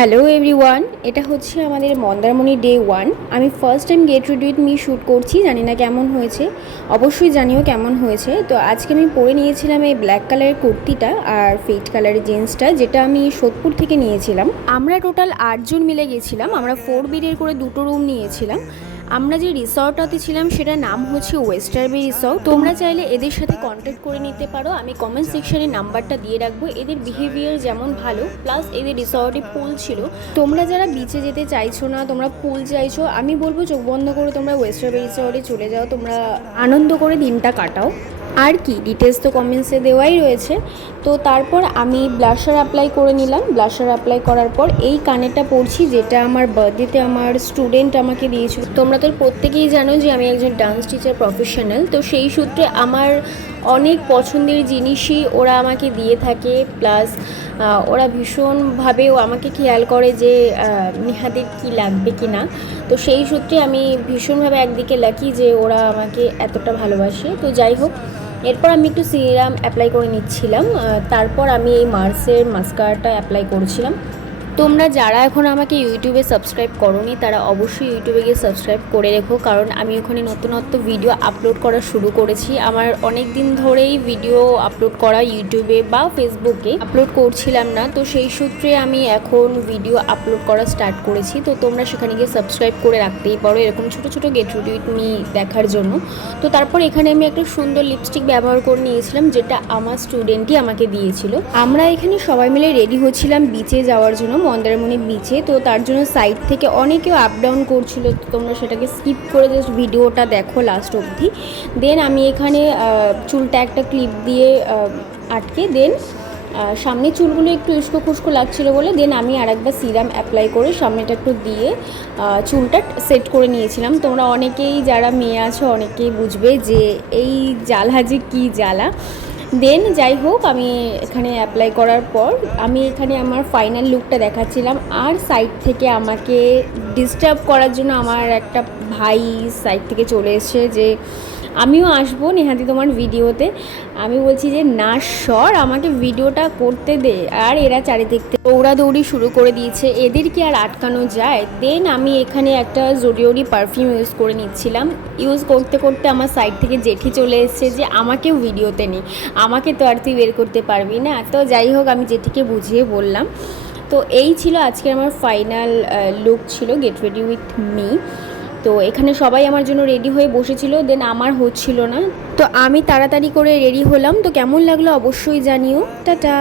Hello everyone, এটা হচ্ছে আমাদের মন্দারমণি ডে 1। আমি first time get ready with me shoot করছি, জানি না কেমন হয়েছে, অবশ্যই জানিও কেমন হয়েছে। তো আজকে আমি পরে নিয়েছিলাম এই ব্ল্যাক কালারের কুর্তিটা আর ফেড কালারের জিন্সটা, যেটা আমি সোদপুর থেকে নিয়েছিলাম। আমরা টোটাল 8 জন মিলে গেছিলাম, আমরা 4 বেডের করে 2টো রুম নিয়েছিলাম। আমরা যে রিসর্টটাতে ছিলাম সেটার নাম হচ্ছে ওয়েস্টারবে রিসর্ট। তোমরা চাইলে এদের সাথে কন্ট্যাক্ট করে নিতে পারো, আমি কমেন্ট সেকশনে নাম্বারটা দিয়ে রাখবো। এদের বিহেভিয়ার যেমন ভালো, প্লাস এদের রিসর্টে পুল ছিল। তোমরা যারা বিচে যেতে চাইছো না, তোমরা পুল চাইছো, আমি বলবো চোখ বন্ধ করে তোমরা ওয়েস্টারবে রিসর্টে চলে যাও, তোমরা আনন্দ করে দিনটা কাটাও। আর কি ডিটেলস তো কমেন্টসে দেওয়াই রয়েছে। তো তারপর আমি ব্লাশার অ্যাপ্লাই করে নিলাম। ব্লাশার অ্যাপ্লাই করার পর এই কানেরটা পরছি, যেটা আমার বার্থডেতে আমার স্টুডেন্ট আমাকে দিয়েছিল। তোমরা তো প্রত্যেকেই জানো যে আমি একজন ডান্স টিচার প্রফেশনাল, তো সেই সূত্রে আমার অনেক পছন্দের জিনিসই ওরা আমাকে দিয়ে থাকে। প্লাস ওরা ভীষণভাবেও আমাকে খেয়াল করে যে নেহাদের কী লাগবে কি না। তো সেই সূত্রে আমি ভীষণভাবে একদিকে লাকি যে ওরা আমাকে এতটা ভালোবাসে। তো যাই হোক, এরপর আমি একটু সিরাম অ্যাপ্লাই করে নিচ্ছিলাম, তারপর আমি এই মার্সের মাস্কারাটা অ্যাপ্লাই করছিলাম। তোমরা যারা এখন আমাকে ইউটিউবে সাবস্ক্রাইব করোনি তারা অবশ্যই ইউটিউবে গিয়ে সাবস্ক্রাইব করে রেখো, কারণ আমি ওখানে নতুনত্ব ভিডিও আপলোড করা শুরু করেছি। আমার অনেক দিন ধরেই ভিডিও আপলোড করা ইউটিউবে বা ফেসবুকে আপলোড করছিলাম না, তো সেই সূত্রে আমি এখন ভিডিও আপলোড করা স্টার্ট করেছি। তো তোমরা সেখানে গিয়ে সাবস্ক্রাইব করে রাখতেই পারো এরকম ছোটো ছোটো গেট রেডি উইথ মি দেখার জন্য। তো তারপর এখানে আমি একটা সুন্দর লিপস্টিক ব্যবহার করে নিয়েছিলাম, যেটা আমার স্টুডেন্টই আমাকে দিয়েছিল। আমরা এখানে সবাই মিলে রেডি হচ্ছিলাম বিচে যাওয়ার জন্য, মন্দারমণি বিচে। তো তার জন্য সাইড থেকে অনেকেও আপ ডাউন করছিল, তো তোমরা সেটাকে স্কিপ করে জাস্ট ভিডিওটা দেখো লাস্ট অবধি। দেন আমি এখানে চুলটা একটা ক্লিপ দিয়ে আটকে, দেন সামনে চুলগুলো একটু উস্কো খুস্কো লাগছিলো বলে দেন আমি আরেকবার সিরাম অ্যাপ্লাই করে সামনেটা একটু দিয়ে চুলটা সেট করে নিয়েছিলাম। তোমরা অনেকেই যারা মেয়ে আছো অনেকেই বুঝবে যে এই জ্বালা যে কী জ্বালা। দেন যাই হোক, আমি এখানে অ্যাপ্লাই করার পর আমি এখানে আমার ফাইনাল লুকটা দেখাচ্ছিলাম, আর সাইড থেকে আমাকে ডিস্টার্ব করার জন্য আমার একটা ভাই সাইড থেকে চলে এসেছে যে আমিও আসবো নেহাতি তোমার ভিডিওতে। আমি বলছি যে না সর, আমাকে ভিডিওটা করতে দে। আর এরা চারিদিক থেকে দৌড়াদৌড়ি শুরু করে দিয়েছে, এদের কি আর আটকানো যায়। দেন আমি এখানে একটা জোডিওরি পারফিউম ইউজ করে নিচ্ছিলাম। ইউজ করতে করতে আমার সাইড থেকে জেঠি চলে এসছে যে আমাকেও ভিডিওতে নে, আমাকে তো আর তুই বের করতে পারবি না। তো যাই হোক, আমি জেঠিকে বুঝিয়ে বললাম। তো এই ছিল আজকে আমার ফাইনাল লুক ছিল গেট রেডি উইথ মি। তো এখানে সবাই আমার জন্য রেডি হয়ে বসেছিল, দেন আমার হচ্ছিল না, তো আমি তাড়াতাড়ি করে রেডি হলাম। তো কেমন লাগলো অবশ্যই জানিও। টাটা।